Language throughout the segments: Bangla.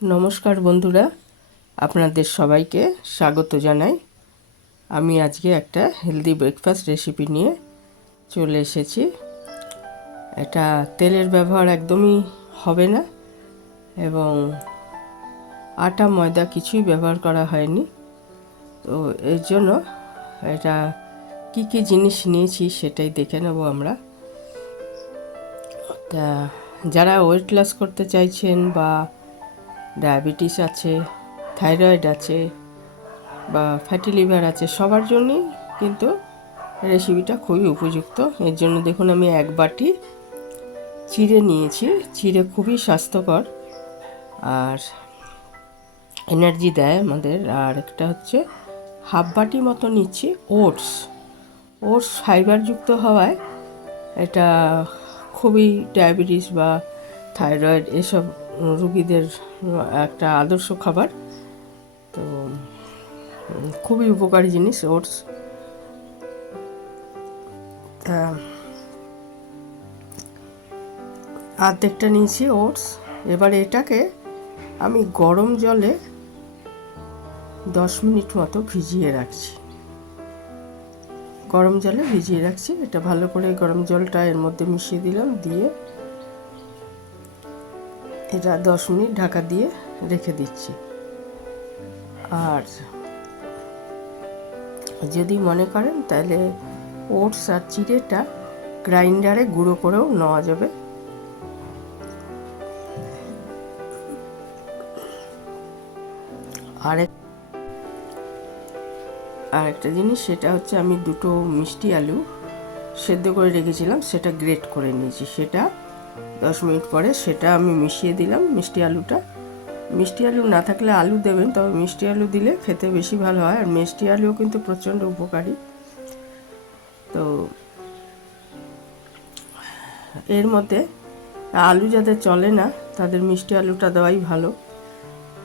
নমস্কার বন্ধুরা, আপনাদের সবাইকে স্বাগত জানাই। আমি আজকে একটা হেলদি ব্রেকফাস্ট রেসিপি নিয়ে চলে এসেছি। এটা তেলের ব্যবহার একদমই হবে না এবং আটা ময়দা কিছুই ব্যবহার করা হয়নি। তো এর জন্য এটা কি কি জিনিস নিয়েছি সেটাই দেখে নেব আমরা। তা যারা ওয়েট লস করতে চাইছেন বা ডায়াবেটিস আছে, থাইরয়েড আছে বা ফ্যাটি লিভার আছে, সবার জন্যই কিন্তু রেসিপিটা খুবই উপযুক্ত। এর জন্য দেখুন আমি এক বাটি চিড়ে নিয়েছি। চিড়ে খুবই স্বাস্থ্যকর আর এনার্জি দেয় আমাদের। আর একটা হচ্ছে হাফ বাটি মতো নিচ্ছি ওটস। ওটস ফাইবারযুক্ত হওয়ায় এটা খুবই ডায়াবেটিস বা থাইরয়েড এসব রুগীদের একটা আদর্শ খাবার। তো খুবই উপকারী জিনিস ওটস। অর্ধেকটা নিয়েছি ওটস। এবার এটাকে আমি গরম জলে 10 মিনিট মতো ভিজিয়ে রাখছি। গরম জলে ভিজিয়ে রাখছি। এটা ভালো করে গরম জলটা এর মধ্যে মিশিয়ে দিলাম, দিয়ে এটা 10 মিনিট ঢাকা দিয়ে রেখে দিচ্ছি। আর যদি মনে করেন তাহলে ওটস আর চিড়েটা গ্রাইন্ডারে গুঁড়ো করেও নেওয়া যাবে। আরেকটা জিনিস, সেটা হচ্ছে আমি দুটো মিষ্টি আলু সেদ্ধ করে রেখেছিলাম, সেটা গ্রেট করে নিয়েছি। সেটা 10 মিনিট পরে সেটা আমি মিশিয়ে দিলাম। মিষ্টি আলুটা, মিষ্টি আলু না থাকলে আলু দেবেন, তবে মিষ্টি আলু দিলে খেতে বেশি ভালো হয়। আর মিষ্টি আলুও কিন্তু প্রচণ্ড উপকারী। তো এর মধ্যে আলু যাদের চলে না তাদের মিষ্টি আলুটা দেওয়াই ভালো।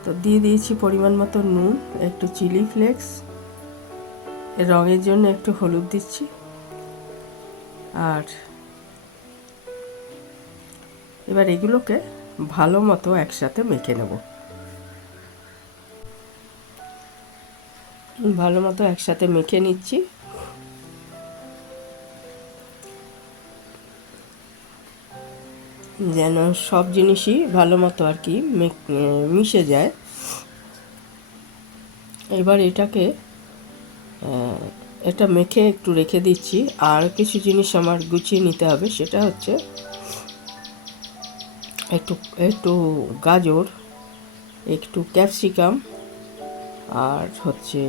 তো দিয়ে দিয়েছি পরিমাণ মতো নুন, একটু চিলি ফ্লেক্স, রঙের জন্য একটু হলুদ দিচ্ছি। আর এবার এগুলোকে ভালো মতো একসাথে মেখে নেব। ভালো মতো একসাথে মেখে নিচ্ছি। যেন সব জিনিসই ভালো মতো আর কি মিশে যায়। এবার এটাকে এটা মেখে একটু রেখে দিচ্ছি। আর কিছু জিনিস আমার গুছিয়ে নিতে হবে, সেটা হচ্ছে একটু একটু গাজর, একটু ক্যাপসিকাম, আর হচ্ছে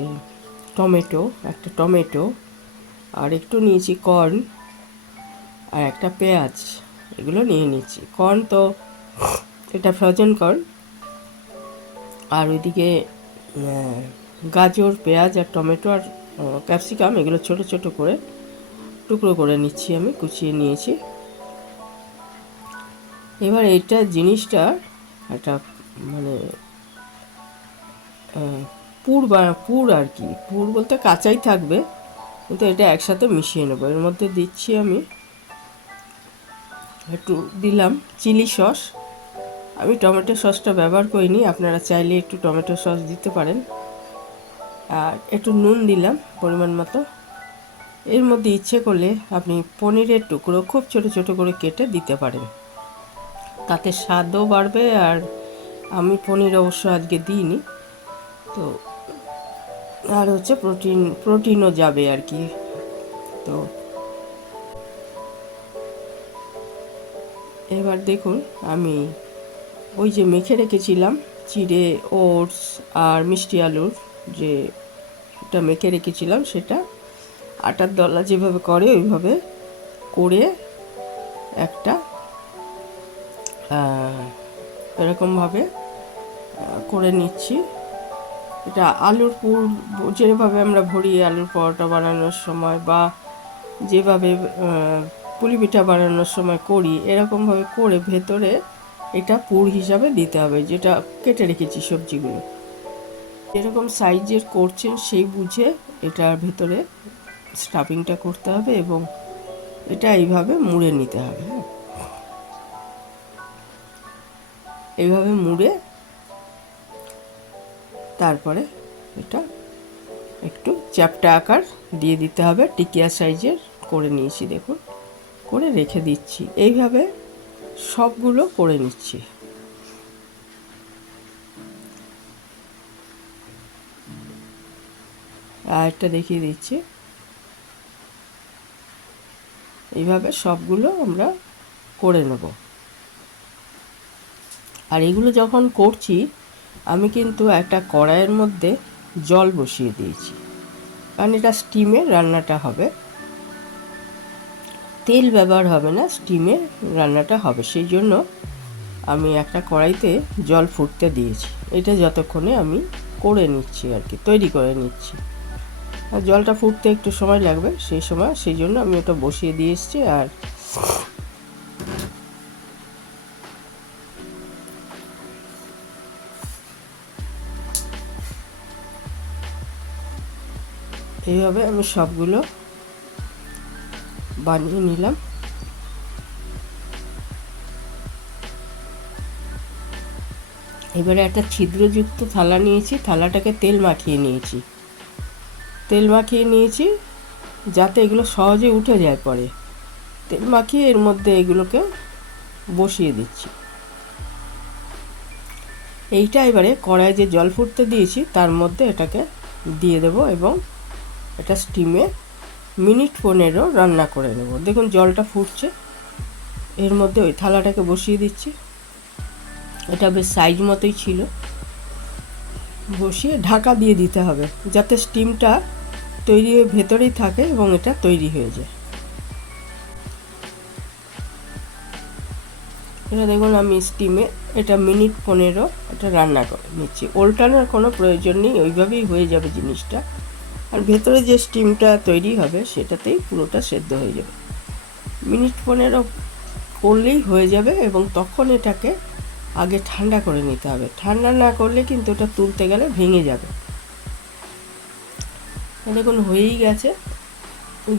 টমেটো, একটা টমেটো, আর একটু নিয়েছি কর্ন, আর একটা পেঁয়াজ। এগুলো নিয়ে নিচ্ছি। কর্ন তো এটা ফ্রোজেন কর্ন। আর ওইদিকে গাজর, পেঁয়াজ আর টমেটো আর ক্যাপসিকাম এগুলো ছোট ছোট করে টুকরো করে নিচ্ছি, আমি কুচিয়ে নিয়েছি। এবার এইটা জিনিসটা একটা মানে পুর আর কি, পুর বলতে কাঁচাই থাকবে, কিন্তু এটা একসাথে মিশিয়ে নেবো। এর মধ্যে দিচ্ছি আমি একটু দিলাম চিলি সস। আমি টমেটো সসটা ব্যবহার করিনি, আপনারা চাইলে একটু টমেটো সস দিতে পারেন। আর একটু নুন দিলাম পরিমাণ মতো। এর মধ্যে ইচ্ছে করলে আপনি পনিরের টুকরো খুব ছোট ছোট করে কেটে দিতে পারেন, তাতে স্বাদও বাড়বে। আর আমি পনির অবশ্য আজকে দিইনি, তো আর হচ্ছে প্রোটিনও যাবে আর কি। তো এবার দেখুন আমি ওই যে মেখে রেখেছিলাম চিড়ে, ওটস আর মিষ্টি আলুর যে এটা মেখে রেখেছিলাম, সেটা আটার দলা যেভাবে করে ওইভাবে করে একটা এরকমভাবে করে নিচ্ছি। এটা আলুর পুর যেভাবে আমরা ভরি আলুর পরোটা বানানোর সময় বা যেভাবে পুলি পিঠা বানানোর সময় করি, এরকমভাবে করে ভেতরে এটা পুর হিসাবে দিতে হবে, যেটা কেটে রেখেছি সবজিগুলো। যেরকম সাইজের করছেন সেই বুঝে এটার ভেতরে স্টাফিংটা করতে হবে এবং এটা এইভাবে মুড়ে নিতে হবে। এইভাবে মুড়ে তারপরে এটা একটু চ্যাপ্টা আকার দিয়ে দিতে হবে, টিকিয়া সাইজের করে নিয়েছি, দেখুন করে রেখে দিচ্ছি। এইভাবে সবগুলো করে নিচ্ছি। আর একটা দেখিয়ে দিচ্ছি, এইভাবে সবগুলো আমরা করে নেব। আর এগুলো যখন করছি আমি কিন্তু একটা কড়াইয়ের মধ্যে জল বসিয়ে দিয়েছি, কারণ এটা স্টিমে রান্নাটা হবে, তেল ব্যবহার হবে না, স্টিমে রান্নাটা হবে। সেই জন্য আমি একটা কড়াইতে জল ফুটতে দিয়েছি। এটা যতক্ষণে আমি করে নিচ্ছি আর কি, তৈরি করে নিচ্ছি। আর জলটা ফুটতে একটু সময় লাগবে, সেই জন্য আমি ওটা বসিয়ে দিয়ে এসেছি। আর এইভাবে আমি সবগুলো বানিয়ে নিলাম। এবারে একটা ছিদ্রযুক্ত থালা নিয়েছি, থালাটাকে তেল মাখিয়ে নিয়েছি, যাতে এগুলো সহজে উঠে যায়। পরে তেল মাখিয়ে এর মধ্যে এগুলোকে বসিয়ে দিচ্ছি। এইটা এবারে কড়াই যে জল ফুটতে দিয়েছি তার মধ্যে এটাকে দিয়ে দেব এবং এটা স্টিমে মিনিট 15 রান্না করে নেব। দেখুন জলটা ফুটছে, এর মধ্যে ওই থালাটাকে বসিয়ে দিচ্ছি। এটা বেশ সাইজ মতোই ছিল, বসিয়ে ঢাকা দিয়ে দিতে হবে যাতে স্টিমটা তৈরি হয়ে ভেতরেই থাকে এবং এটা তৈরি হয়ে যায়। এটা দেখুন আমি স্টিমে এটা মিনিট 15 এটা রান্না করে নিচ্ছি। ওল্টানোর কোনো প্রয়োজন নেই, ওইভাবেই হয়ে যাবে জিনিসটা। আর ভেতরে যে স্টিমটা তৈরি হবে সেটাতেই পুরোটা সেদ্ধ হয়ে যাবে। মিনিট 15 করলেই হয়ে যাবে এবং তখন এটাকে আগে ঠান্ডা করে নিতে হবে। ঠান্ডা না করলে কিন্তু ওটা তুলতে গেলে ভেঙে যাবে। দেখুন হয়েই গেছে,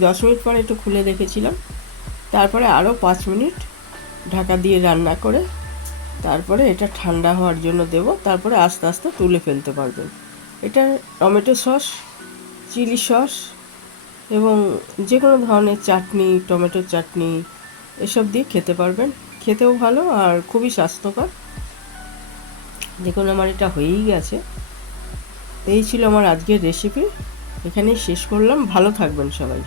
10 মিনিট পরে একটু খুলে দেখেছিলাম, তারপরে আরও 5 মিনিট ঢাকা দিয়ে রান্না করে তারপরে এটা ঠান্ডা হওয়ার জন্য দেব। তারপরে আস্তে আস্তে তুলে ফেলতে পারবেন। এটা টমেটো সস, চিলি সস এবং যে কোনো ধরনের চাটনি, টমেটো চাটনি এসব দিয়ে খেতে পারবেন। খেতেও ভালো আর খুবই স্বাস্থ্যকর। দেখুন আমার এটা হয়েই গেছে। এই ছিল আমার আজকের রেসিপি, এখানেই শেষ করলাম। ভালো থাকবেন সবাই।